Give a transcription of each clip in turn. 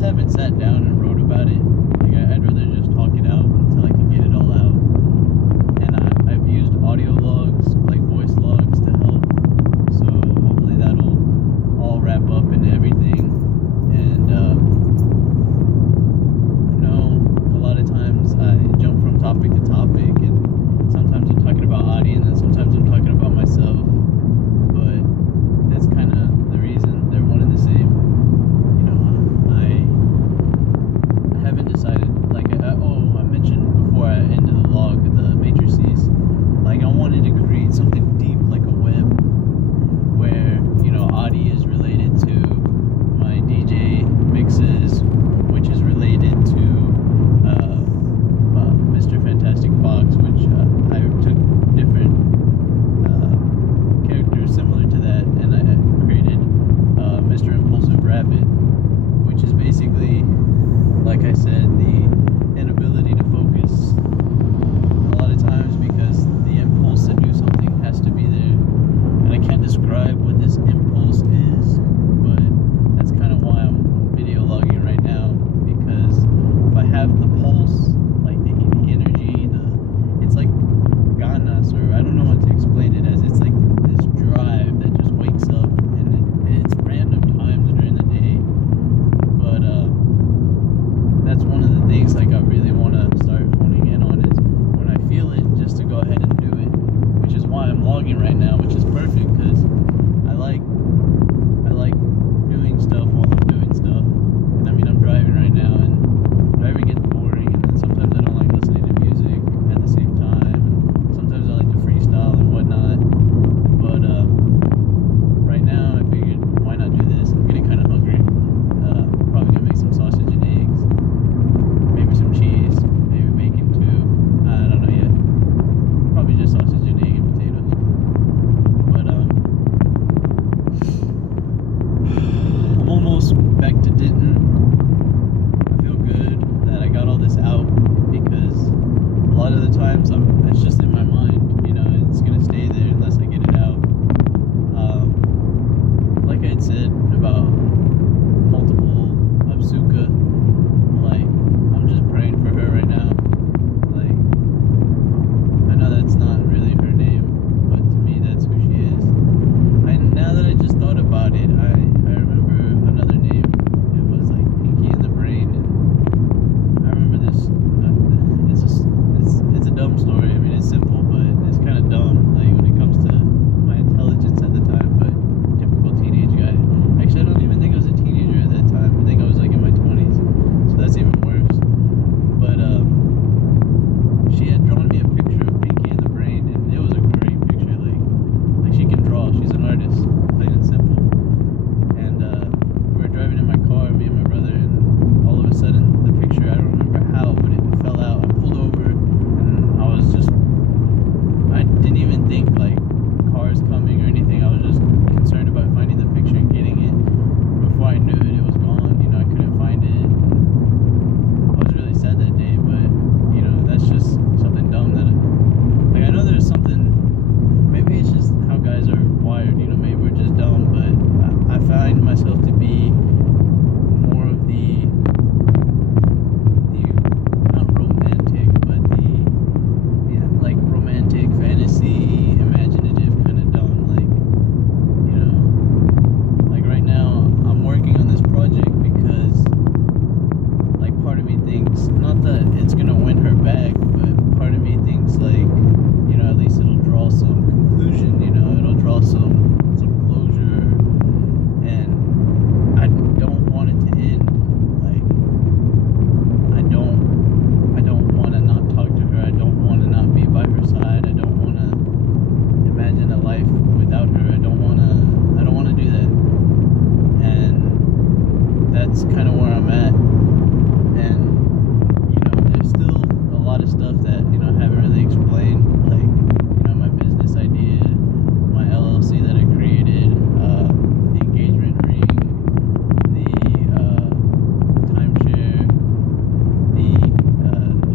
just haven't sat down and wrote about it. Like I'd rather just talk it out until I can get it all out. And I've used audio logs, like voice logs, to help. So hopefully that'll all wrap up into everything. And a lot of times I jump from topic to topic, and sometimes I'm talking about audience, and sometimes I'm talking about myself. But that's kind of the reason they're one and the same. I haven't decided. Like, I mentioned before I ended the log, the matrices. Like, I wanted to create something deep, like a web, where Audie is related to my DJ mixes, which is related to Mr. Fantastic Fox, which I took different characters similar to that, and I created Mr. Impulsive Rabbit, which is basically, like I said, the inability to focus a lot of times because the impulse to do something has to be there. And I can't describe what this impulse is, but that's kind of why I'm video logging right now, because if I have the pulse, like the energy, it's like ganas, or I don't know what to explain it as. It's like this drive that just wakes up, and it's random times during the day. But that's one of the things like I really want to start honing in on, is when I feel it, just to go ahead and do it, which is why I'm logging right now, which is perfect, because I like doing stuff while I'm doing stuff. And I mean, I'm driving right now, and driving gets boring, and then sometimes I don't like listening to music at the same time, and sometimes I like to freestyle and whatnot. But right now I figured, why not do this? I'm getting kind of hungry. Probably gonna make some sausage and eggs, maybe some cheese, maybe bacon too. I don't know yet. Probably just sausage and egg and potatoes. But I'm almost back to Denton. I feel good that I got all this out, because a lot of the times it's just in my mind. It's gonna stay there unless I get it out. Like I had said about multiple Absuka, like I'm just praying for her right now. Like, I know that's not really her name, but to me that's who she is. And now that I just thought about it, I remember another name. It was like Pinky in the Brain, and I remember this. It's a dumb story. I mean, it's simple, but it's kind of dumb. Like when it comes to my intelligence at the time, but typical teenage guy. Actually, I don't even think I was a teenager at that time. I think I was like in my 20s, so that's even worse. But she had drawn me a picture of Pinky in the Brain, and it was a great picture. Like she can draw. She's an artist, plain and simple. And we were driving in my car, me and my brother, and all of a sudden the picture, I don't remember how, but it fell out. I pulled over, and I didn't even think like cars coming or anything. I was just concerned about finding the picture and getting it. Before I knew it, it was gone. I couldn't find it. I was really sad that day, but that's just something dumb that I know there's something. Maybe it's just how guys are wired. Maybe we're just dumb, but I find myself to be more of the not romantic, but like romantic fantasy, imaginative kind of dumb. Like right now I'm working on this project because like part of me thinks, not that it's gonna win her back, but part of me thinks like, at least it'll draw some conclusion, it'll draw some closure, and I don't want it to end. Like I don't want to not talk to her. I don't want to not be by her side. I don't want to imagine a life without her. I don't want to do that. And that's kind of where I'm at. And there's still a lot of stuff that I haven't really explained, like my business idea, my LLC that I created, the engagement ring, the timeshare, the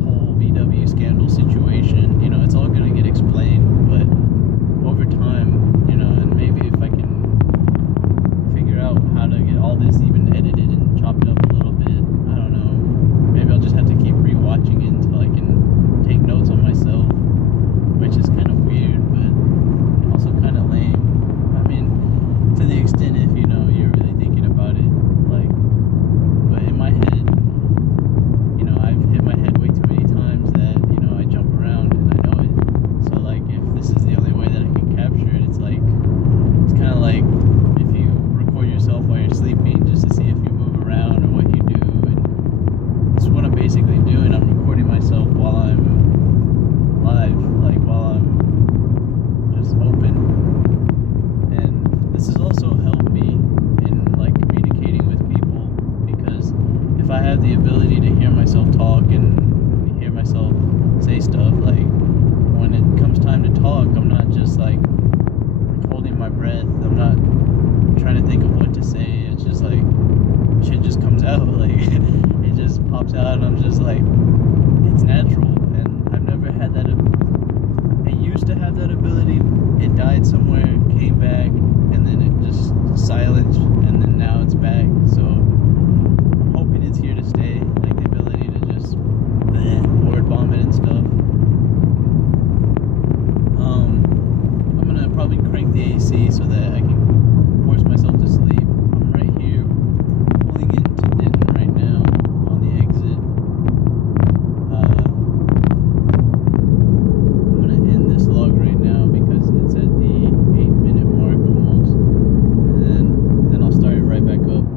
whole VW scandal situation. It's all gonna get explained, but over time, and maybe if I can figure out how to get all this even edited and chopped up a little bit, if I have the ability to hear myself talk and hear myself say stuff, like when it comes time to talk, I'm not just like holding my breath. I'm not trying to think of what to say. It's just like shit just comes out. Like it just pops out, and I'm just like, it's natural. And I've never had that. I used to have that ability. It died somewhere